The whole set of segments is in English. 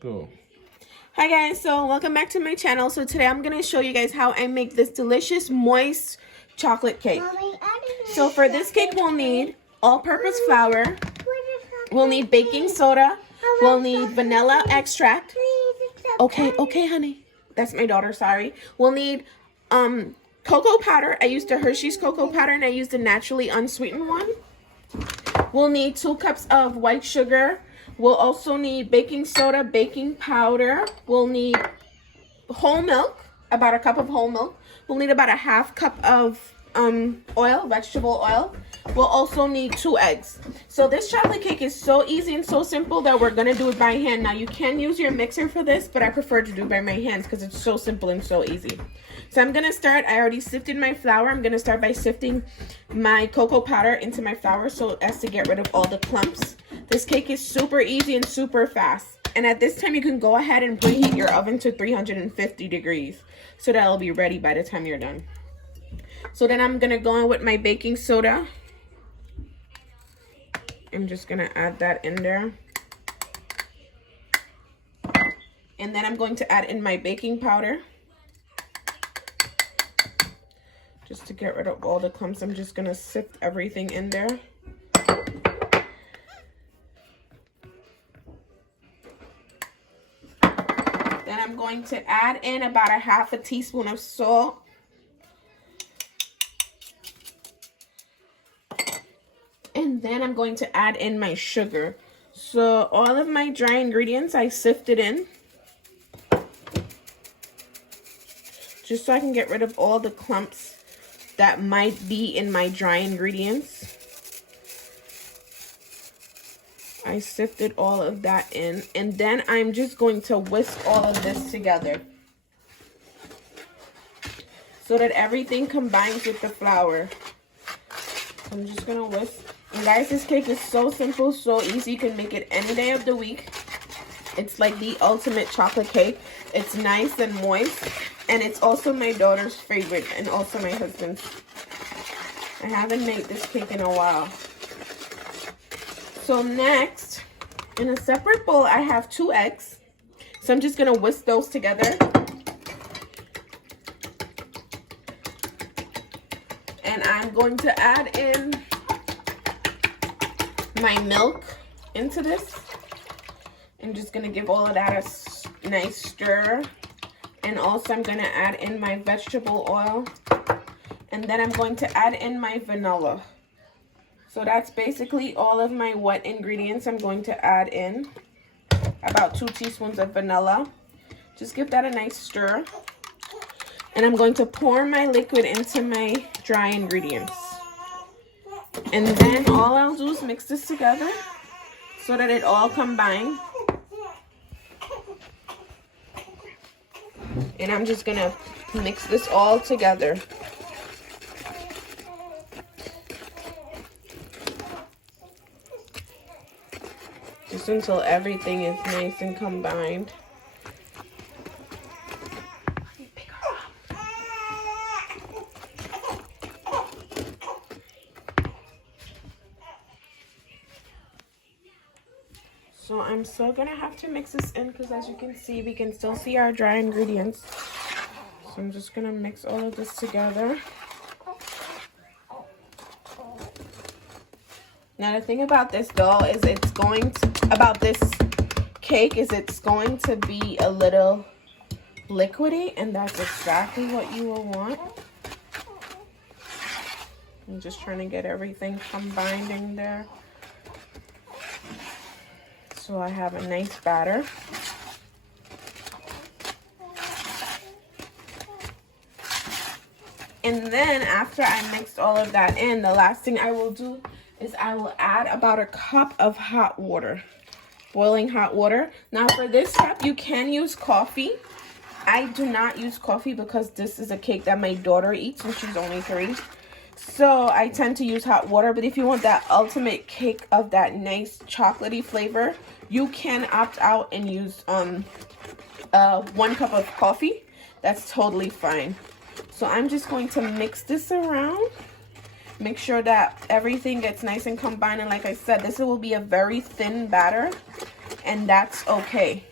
Go. Hi guys, so welcome back to my channel. So today I'm going to show you guys how I make this delicious moist chocolate cake. So for this cake we'll need all-purpose flour, we'll need baking soda, we'll need vanilla extract. Okay, honey. That's my daughter, sorry. We'll need cocoa powder. I used a Hershey's cocoa powder and I used a naturally unsweetened one. We'll need 2 cups of white sugar. We'll also need baking soda, baking powder. We'll need whole milk, about a cup of whole milk. We'll need about a half cup of oil, vegetable oil. We'll also need 2 eggs. So this chocolate cake is so easy and so simple that we're gonna do it by hand. Now you can use your mixer for this, but I prefer to do it by my hands because it's so simple and so easy. So I'm gonna start, I already sifted my flour. I'm gonna start by sifting my cocoa powder into my flour so as to get rid of all the clumps. This cake is super easy and super fast. And at this time, you can go ahead and preheat your oven to 350 degrees. So that it'll be ready by the time you're done. So then I'm going to go in with my baking soda. I'm just going to add that in there. And then I'm going to add in my baking powder. Just to get rid of all the clumps, I'm just going to sift everything in there. Then I'm going to add in about a half a teaspoon of salt. And then I'm going to add in my sugar. So all of my dry ingredients I sifted in. Just so I can get rid of all the clumps that might be in my dry ingredients. I sifted all of that in, and then I'm just going to whisk all of this together so that everything combines with the flour. I'm just gonna whisk. And guys, this cake is so simple, so easy. You can make it any day of the week. It's like the ultimate chocolate cake. It's nice and moist, and it's also my daughter's favorite and also my husband's. I haven't made this cake in a while. So next, in a separate bowl, I have 2 eggs. So I'm just going to whisk those together. And I'm going to add in my milk into this. I'm just going to give all of that a nice stir. And also I'm going to add in my vegetable oil. And then I'm going to add in my vanilla. So that's basically all of my wet ingredients I'm going to add in. About 2 teaspoons of vanilla. Just give that a nice stir. And I'm going to pour my liquid into my dry ingredients. And then all I'll do is mix this together so that it all combines. And I'm just going to mix this all together. Just until everything is nice and combined. So I'm still gonna have to mix this in because as you can see, we can still see our dry ingredients. So I'm just gonna mix all of this together. Now the thing about this dough is it's going to be a little liquidy, and that's exactly what you will want. I'm just trying to get everything combined in there so I have a nice batter. And then after I mixed all of that in, the last thing I will do is I will add about a cup of hot water, boiling hot water. Now for this step, you can use coffee. I do not use coffee because this is a cake that my daughter eats and she's only 3. So I tend to use hot water, but if you want that ultimate cake of that nice chocolatey flavor, you can opt out and use 1 cup of coffee. That's totally fine. So I'm just going to mix this around. Make sure that everything gets nice and combined. And like I said, this will be a very thin batter, and that's okay.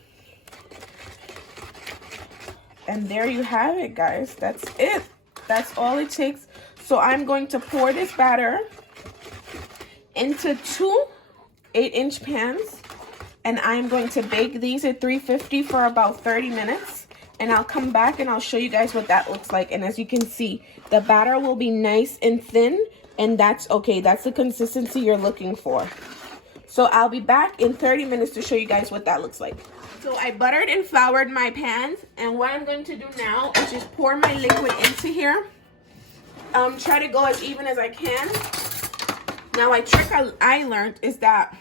And there you have it, guys. That's it. That's all it takes. So I'm going to pour this batter into 2 8-inch pans. And I'm going to bake these at 350 for about 30 minutes. And I'll come back and I'll show you guys what that looks like. And as you can see, the batter will be nice and thin. And that's okay. That's the consistency you're looking for. So I'll be back in 30 minutes to show you guys what that looks like. So I buttered and floured my pans. And what I'm going to do now is just pour my liquid into here. Try to go as even as I can. Now, a trick I learned is that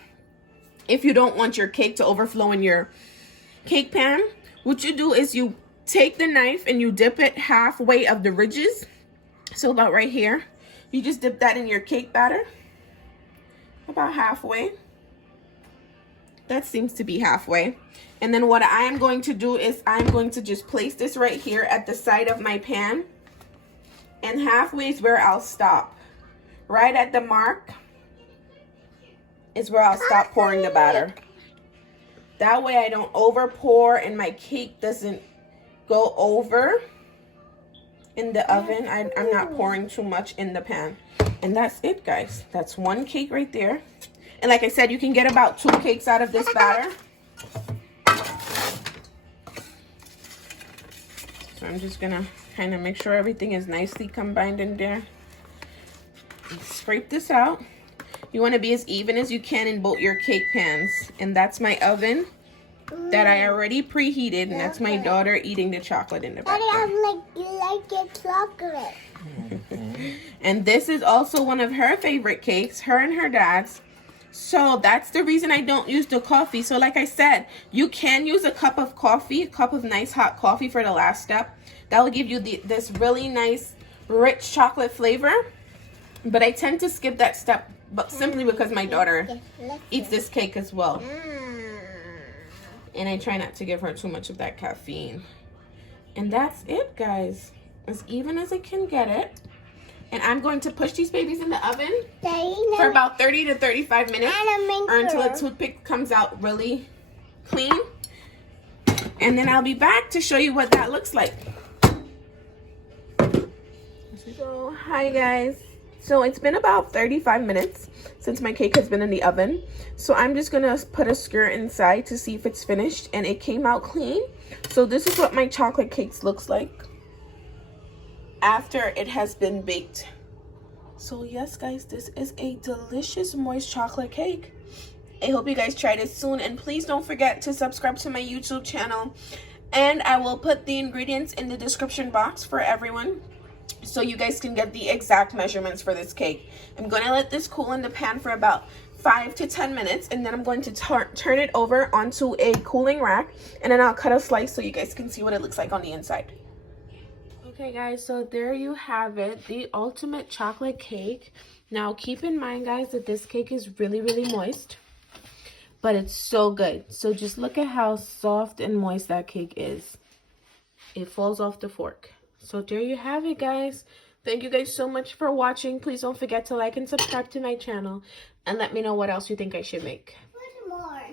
if you don't want your cake to overflow in your cake pan, what you do is you take the knife and you dip it halfway of the ridges. So about right here. You just dip that in your cake batter. About halfway. That seems to be halfway. And then what I am going to do is I'm going to just place this right here at the side of my pan. And halfway is where I'll stop. Right at the mark is where I'll stop pouring the batter. That way I don't over pour and my cake doesn't go over in the oven. I'm not pouring too much in the pan. And that's it, guys. That's one cake right there. And like I said, you can get about 2 cakes out of this batter. So I'm just gonna kind of make sure everything is nicely combined in there. Scrape this out. You want to be as even as you can in both your cake pans. And that's my oven that I already preheated. And that's my daughter eating the chocolate in the back. I like your chocolate. And this is also one of her favorite cakes, her and her dad's. So that's the reason I don't use the coffee. So like I said, you can use a cup of coffee, a cup of nice hot coffee for the last step. That will give you this really nice, rich chocolate flavor. But I tend to skip that step, but simply because my daughter eats this cake as well. And I try not to give her too much of that caffeine. And that's it, guys. As even as I can get it. And I'm going to push these babies in the oven for about 30 to 35 minutes or until the toothpick comes out really clean. And then I'll be back to show you what that looks like. So, hi guys. So it's been about 35 minutes since my cake has been in the oven. So I'm just gonna put a skirt inside to see if it's finished, and it came out clean. So this is what my chocolate cakes looks like after it has been baked. So yes guys, this is a delicious moist chocolate cake. I hope you guys try this soon, and please don't forget to subscribe to my YouTube channel, and I will put the ingredients in the description box for everyone so you guys can get the exact measurements for this cake. I'm going to let this cool in the pan for about 5 to 10 minutes, and then I'm going to turn it over onto a cooling rack, and then I'll cut a slice so you guys can see what it looks like on the inside. Okay guys, so there you have it, the ultimate chocolate cake. Now keep in mind guys that this cake is really moist, but it's so good. So just look at how soft and moist that cake is. It falls off the fork. So there you have it guys. Thank you guys so much for watching. Please don't forget to like and subscribe to my channel, and let me know what else you think I should make. More.